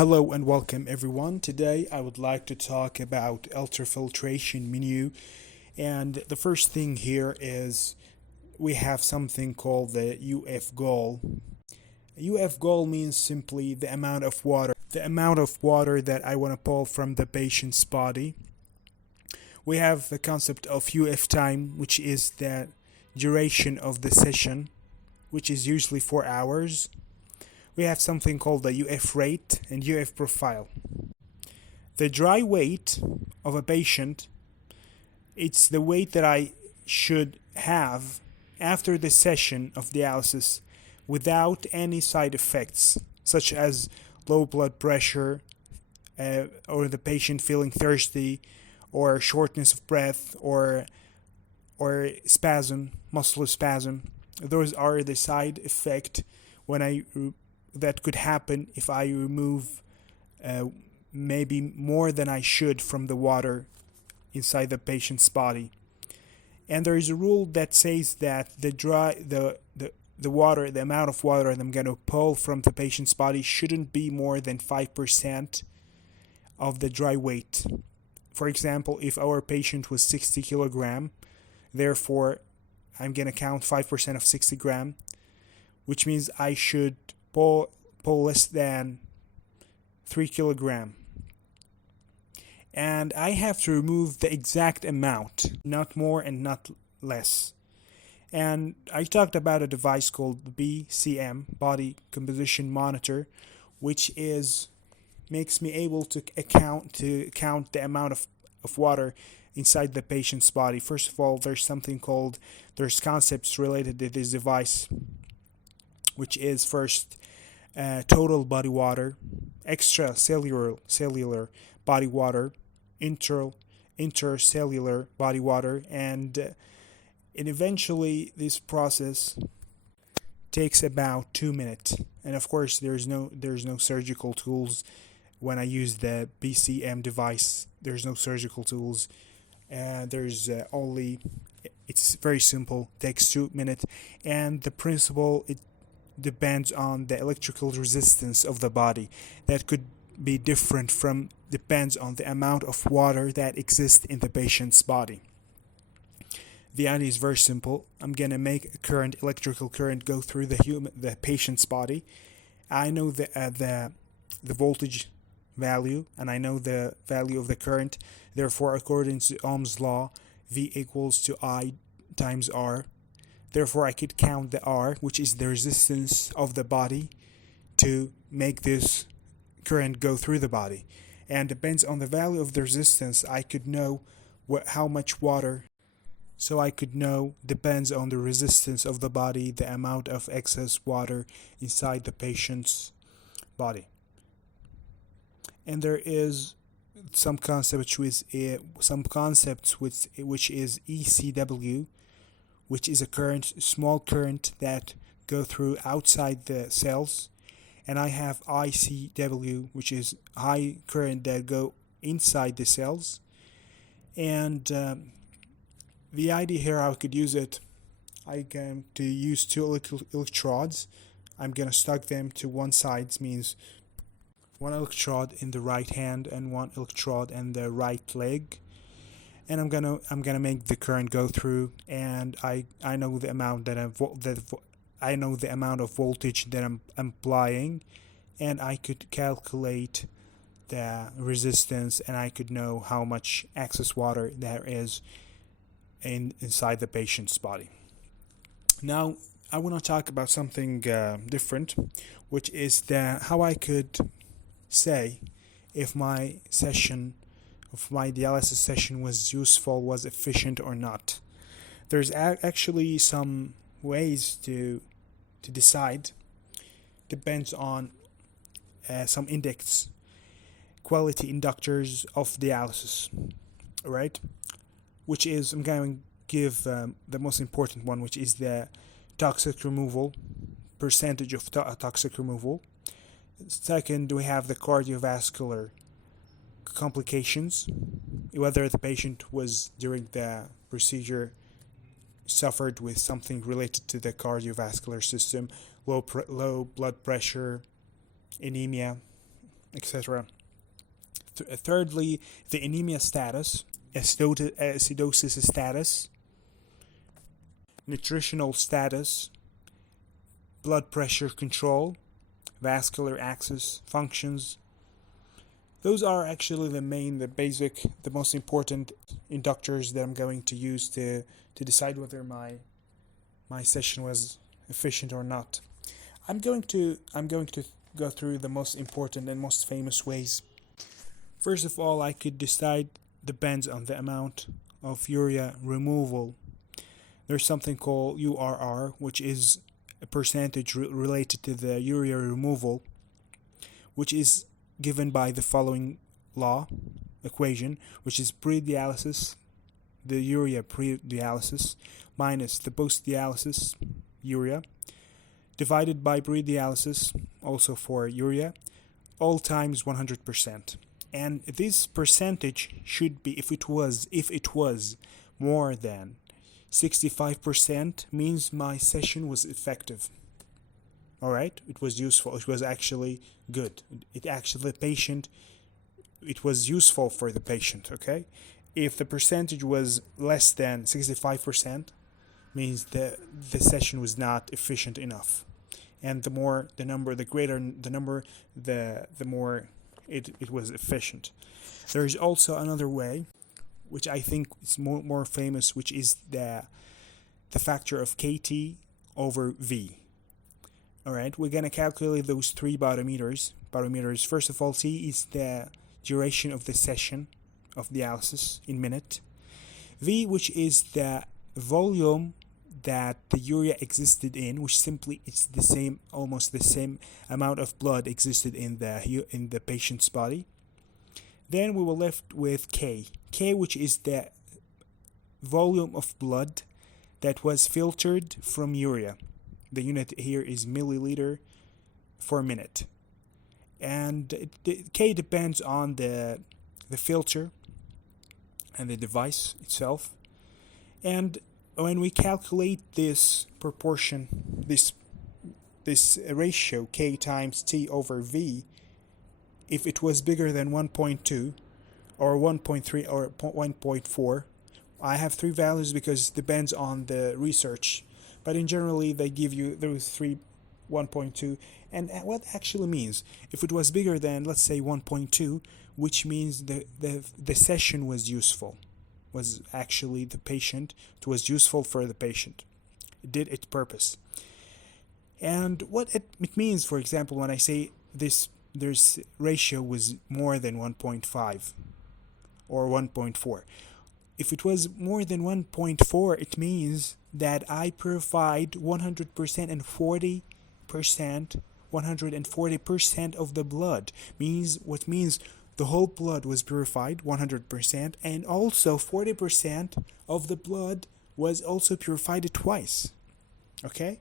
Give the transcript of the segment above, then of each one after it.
Hello and welcome everyone. Today I would like to talk about ultrafiltration menu, and the first thing here is we have something called the UF goal. UF goal means simply the amount of water that I want to pull from the patient's body. We have the concept of UF time, which is the duration of the session, which is usually 4 hours. We have something called the UF rate and UF profile. The dry weight of a patient, it's the weight that I should have after the session of dialysis without any side effects, such as low blood pressure, or the patient feeling thirsty, or shortness of breath, or spasm, muscle spasm. Those are the side effect that could happen if I remove maybe more than I should from the water inside the patient's body. And there is a rule that says that the water, the amount of water that I'm going to pull from the patient's body shouldn't be more than 5% of the dry weight. For example, if our patient was 60 kilogram, therefore I'm going to count 5% of 60 gram, which means I should pull less than 3 kilogram. And I have to remove the exact amount, not more and not less. And I talked about a device called BCM, Body Composition Monitor, which makes me able to count the amount of water inside the patient's body. First of all, there's concepts related to this device, which is first total body water, extracellular body water, intercellular body water, and eventually this process takes about 2 minutes. And of course, there's no surgical tools when I use the BCM device. There's no surgical tools. It's very simple. Takes 2 minutes, and the principle it depends on the electrical resistance of the body. That could be depends on the amount of water that exists in the patient's body. The idea is very simple. I'm gonna make a electrical current go through the patient's body. I know the voltage value, and I know the value of the current. Therefore, according to Ohm's law, V equals to I times R. Therefore, I could count the R, which is the resistance of the body, to make this current go through the body. And depends on the value of the resistance, I could know how much water. So I could know, depends on the resistance of the body, the amount of excess water inside the patient's body. And there is some concepts which is ECW, which is a small current that go through outside the cells. And I have ICW, which is high current that go inside the cells. And the idea here, I could use it, I can to use two electrodes. I'm going to stuck them to one side, means one electrode in the right hand and one electrode in the right leg. And I'm gonna make the current go through, and I know the amount I know the amount of voltage that I'm applying, and I could calculate the resistance, and I could know how much excess water there is inside the patient's body. Now I want to talk about something different, which is how I could say if my dialysis session was useful, was efficient or not. There's actually some ways to decide. Depends on some quality indicators of dialysis, right? Which is, I'm going to give the most important one, which is the toxic removal, percentage of toxic removal. Second, we have the cardiovascular complications, whether the patient was during the procedure suffered with something related to the cardiovascular system, low blood pressure, anemia, etc. Thirdly, the anemia status, acidosis status, nutritional status, blood pressure control, vascular access functions. Those are actually the basic, the most important inductors that I'm going to use to decide whether my session was efficient or not. I'm going to go through the most important and most famous ways. First of all, I could decide depends on the amount of urea removal. There's something called URR, which is a percentage related to the urea removal, which is given by the following equation, which is pre-dialysis, the urea pre-dialysis, minus the post-dialysis urea, divided by pre-dialysis, also for urea, all times 100%. And this percentage should be, if it was more than 65%, means my session was effective. All right, it was useful. It was actually good. It was useful for the patient. Okay, if the percentage was less than 65%, means the session was not efficient enough. And the more the number, the greater the number, the more it was efficient. There is also another way, which I think is more famous, which is the factor of KT over V. All right, we're going to calculate those three barometers. First of all, T is the duration of the session of dialysis in minute. V, which is the volume that the urea existed in, which simply it's the same, almost the same amount of blood existed in the patient's body. Then we were left with K, which is the volume of blood that was filtered from urea. The unit here is milliliter per minute, and K depends on the filter and the device itself. And when we calculate this proportion, this ratio K times T over V, if it was bigger than 1.2 or 1.3 or 1.4, I have three values because it depends on the research, but in generally they give you those three, 1.2, and what actually means, if it was bigger than, let's say, 1.2, which means the session was useful, was actually it was useful for the patient, it did its purpose. And what it means, for example, when I say this ratio was more than 1.5 or 1.4, if it was more than 1.4, it means that I purified 100% and 140% of the blood. Means the whole blood was purified 100%, and also 40% of the blood was also purified twice. Okay?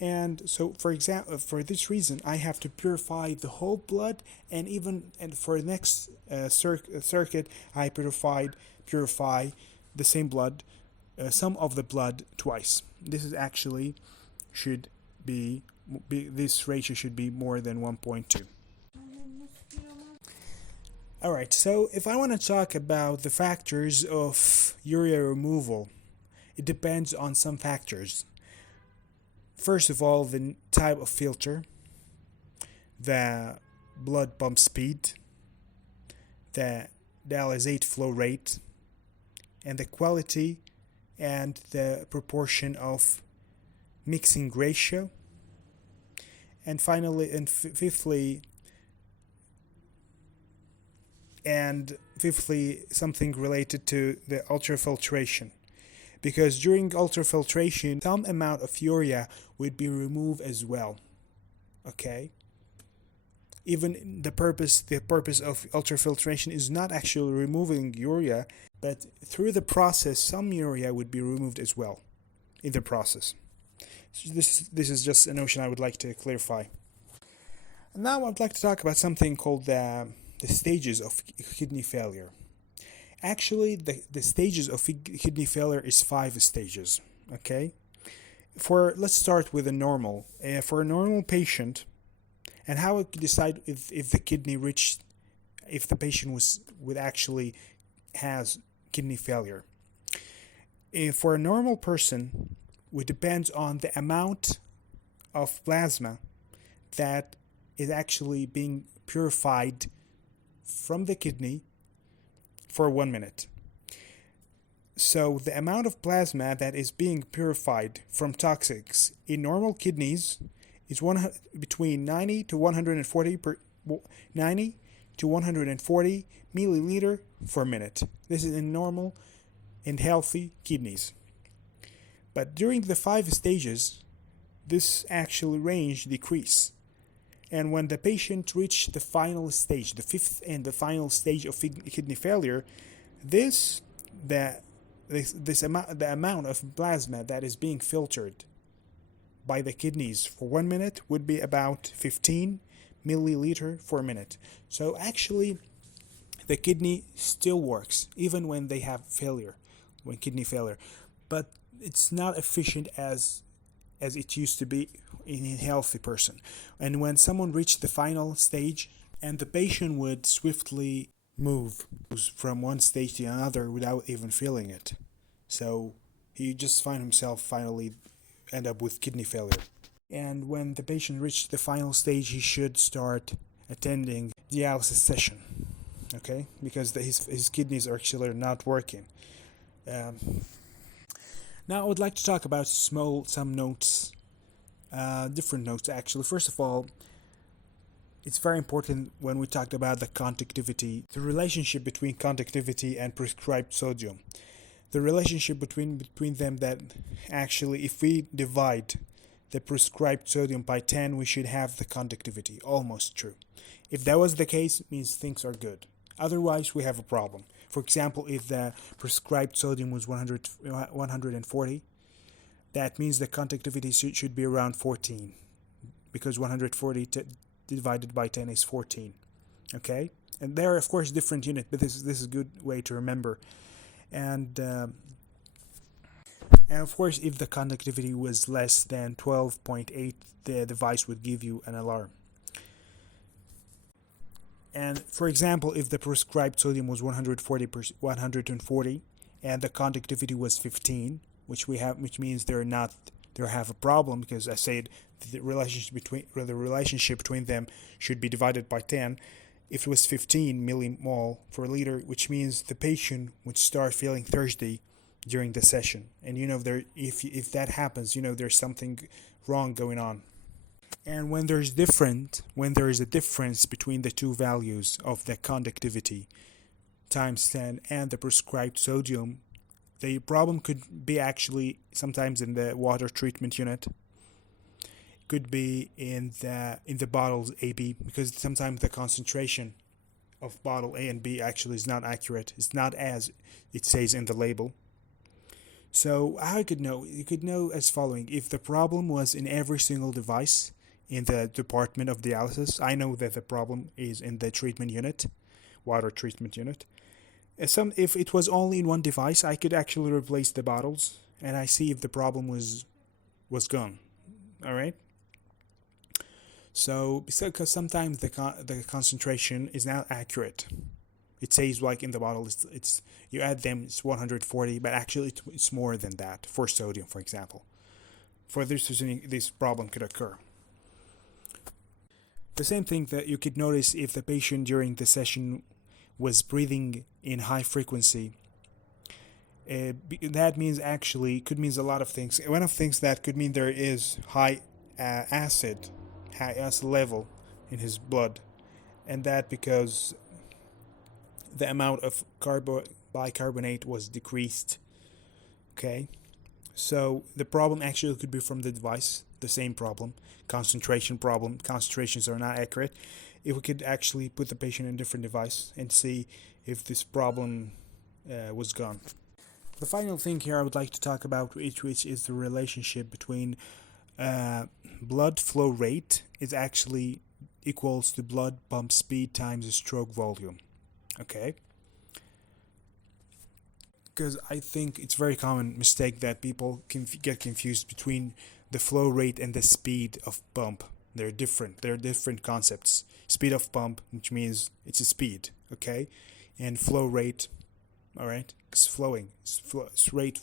And so, for example, for this reason, I have to purify the whole blood, and for the next circuit, I purify the same blood, some of the blood twice. This is actually this ratio should be more than 1.2. Alright, so if I want to talk about the factors of urea removal, it depends on some factors. First of all, the type of filter, the blood pump speed, the dialysate flow rate, and the quality and the proportion of mixing ratio. And finally, fifthly, something related to the ultrafiltration. Because during ultrafiltration, some amount of urea would be removed as well. Okay? Even the purpose of ultrafiltration is not actually removing urea, but through the process, some urea would be removed as well in the process. So this is just a notion I would like to clarify. Now I'd like to talk about something called the stages of kidney failure. Actually, the stages of kidney failure is 5 stages. Okay, let's start with a normal. For a normal patient, And how I could decide if the kidney reached, if the patient would actually has kidney failure. For a normal person, it depends on the amount of plasma that is actually being purified from the kidney for 1 minute. So the amount of plasma that is being purified from toxics in normal kidneys is between 90 to 140 90 to 140 milliliter per minute. This is in normal and healthy kidneys. But during the 5 stages, this actually range decrease. And when the patient reached the final stage, the 5th and the final stage of kidney failure, the amount of plasma that is being filtered by the kidneys for 1 minute would be about 15 milliliter per minute. So actually, the kidney still works even when they have kidney failure, but it's not efficient as it used to be in a healthy person. And when someone reached the final stage, and the patient would swiftly move from one stage to another without even feeling it. So he just find himself finally end up with kidney failure. And when the patient reached the final stage, he should start attending dialysis session, okay? Because his kidneys are actually not working. Now I would like to talk about some notes, different notes actually. First of all, it's very important when we talked about the conductivity, the relationship between conductivity and prescribed sodium. The relationship between them, that actually if we divide the prescribed sodium by 10, we should have the conductivity. Almost true. If that was the case, it means things are good. Otherwise, we have a problem. For example, if the prescribed sodium was 140, that means the conductivity should be around 14, because 140 divided by 10 is 14. Okay? And there are, of course, different units, but this is a good way to remember. And of course, if the conductivity was less than 12.8, the device would give you an alarm. And for example, if the prescribed sodium was 140 and the conductivity was 15, which means they have a problem, because I said the relationship between them should be divided by 10. If it was 15 millimole per liter, which means the patient would start feeling thirsty during the session. And if that happens, there's something wrong going on. And when there is a difference between the two values of the conductivity times 10 and the prescribed sodium, the problem could be actually sometimes in the water treatment unit. It could be in the bottles A/B, because sometimes the concentration of bottle A and B actually is not accurate. It's not as it says in the label. So how you could know? You could know as following. If the problem was in every single device in the department of dialysis, I know that the problem is in the treatment unit, water treatment unit. If it was only in one device, I could actually replace the bottles, and I see if the problem was gone. All right. So because sometimes the concentration is not accurate. It says like in the bottle, it's you add them, it's 140, but actually it's more than that for sodium, for example. For this problem could occur. The same thing that you could notice if the patient during the session was breathing in high frequency. That means actually could mean a lot of things. One of the things that could mean there is high acid level in his blood, and that because the amount of bicarbonate was decreased. Okay, so the problem actually could be from the device. The same problem, concentrations are not accurate. If we could actually put the patient in a different device and see if this problem was gone. The final thing here I would like to talk about, which is the relationship between blood flow rate is actually equals to blood pump speed times stroke volume. Okay? Because I think it's a very common mistake that people get confused between the flow rate and the speed of pump. They're different. They're different concepts. Speed of pump, which means it's a speed, okay, and flow rate, all right, it's flowing, it's rate.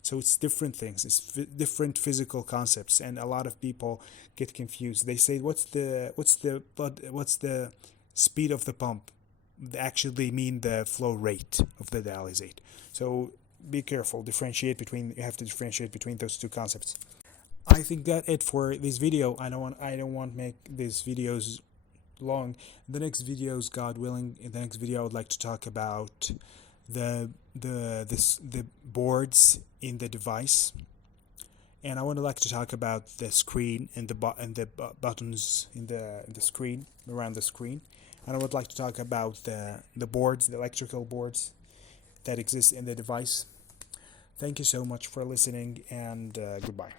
So it's different things. It's different physical concepts, and a lot of people get confused. They say, "What's the speed of the pump?" They actually mean the flow rate of the dialysate. So be careful. You have to differentiate between those two concepts. I think that's it for this video. I don't want to make these videos long. The next videos, God willing, in the next video I would like to talk about the boards in the device, and I would like to talk about the screen and the buttons in the screen, around the screen, and I would like to talk about the boards, the electrical boards that exist in the device. Thank you so much for listening, and goodbye.